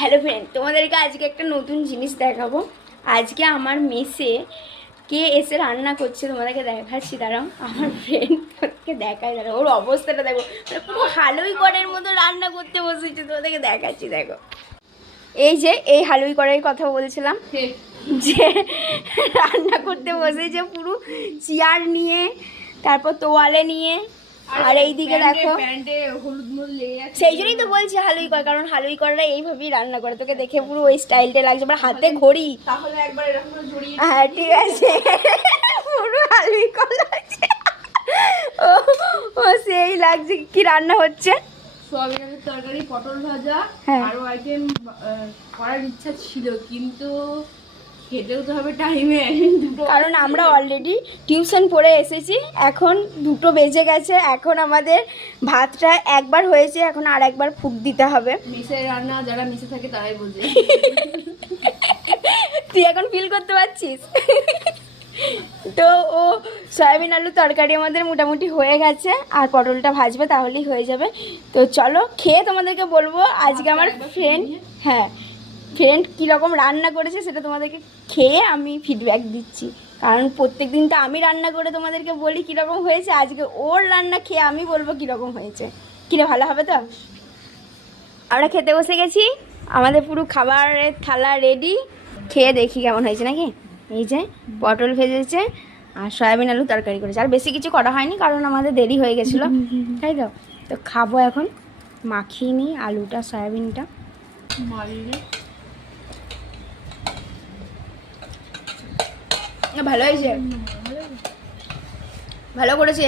Hello friend, তোমাদেরকে আজকে একটা নতুন জিনিস দেখাবো। আজকে আমার মেসে কে এসে রান্না করছে তোমাদেরকে দেখাচ্ছি। দাঁড়াও, আমার ফ্রেন্ডকে দেখাই, দাঁড়াও ওর অবস্থাটা দেখো, মানে পুরো হালুই করের মতো রান্না করতে বসেছে। তোমাদেরকে দেখাচ্ছি, দেখো এই যে এই হালুই করের কথা বলছিলাম, যে রান্না করতে বসেছে পুরো চেয়ার নিয়ে, তারপর তোয়ালে নিয়ে। আর এইদিকে দেখো, সেই জন্যই তো বলছি হালুই কর, কারণ হালুই কররা এইভাবেই রান্না করে। তোকে দেখে পুরো ওই স্টাইলটা লাগছে, আবার হাতে ঘড়ি। তাহলে একবার এরকম করে জড়িয়ে হ্যাঁ ঠিক আছে, পুরো হালুই কর লাগছে। ও সেই লাগছে। কি রান্না হচ্ছে? সোয়াবিনের তরকারি, পটল ভাজা, হ্যাঁ। আরো আইটেম করার ইচ্ছা ছিল, কিন্তু খেতেও তো হবে টাইমে। কারণ আমরা অলরেডি টিউশন পড়ে এসেছি, এখন 2টো বেজে গেছে। এখন আমাদের ভাতটা একবার হয়েছে, এখন আর একবার ফুট দিতে হবে। মেসের রান্না যারা মেসে থাকে তারাই বোঝে। তুই এখন ফিল করতে পারছিস? তো ও সয়াবিন আলু তরকারি আমাদের মোটামুটি হয়ে গেছে, আর পটলটা ভাজবে, তাহলেই হয়ে যাবে। তো চলো খেয়ে তোমাদেরকে বলবো আজকে আমার ফ্রেন্ড, হ্যাঁ ফ্রেন্ড কীরকম রান্না করেছে সেটা তোমাদেরকে খেয়ে আমি ফিডব্যাক দিচ্ছি। কারণ প্রত্যেক দিন তো আমি রান্না করে তোমাদেরকে বলি কীরকম হয়েছে, আজকে ওর রান্না খেয়ে আমি বলবো কীরকম হয়েছে। কিরে, ভালো হবে তো? আমরা খেতে বসে গেছি, আমাদের পুরো খাবারের থালা রেডি। খেয়ে দেখি কেমন হয়েছে নাকি। এই যে পটল ভেজেছে আর সয়াবিন আলু তরকারি করেছে, আর বেশি কিছু করা হয়নি কারণ আমাদের দেরি হয়ে গেছিলো, তাই তো। তো খাবো এখন, মাখিয়ে নিই আলুটা সয়াবিনটা। ভালো হয়েছে, ভালো করেছে।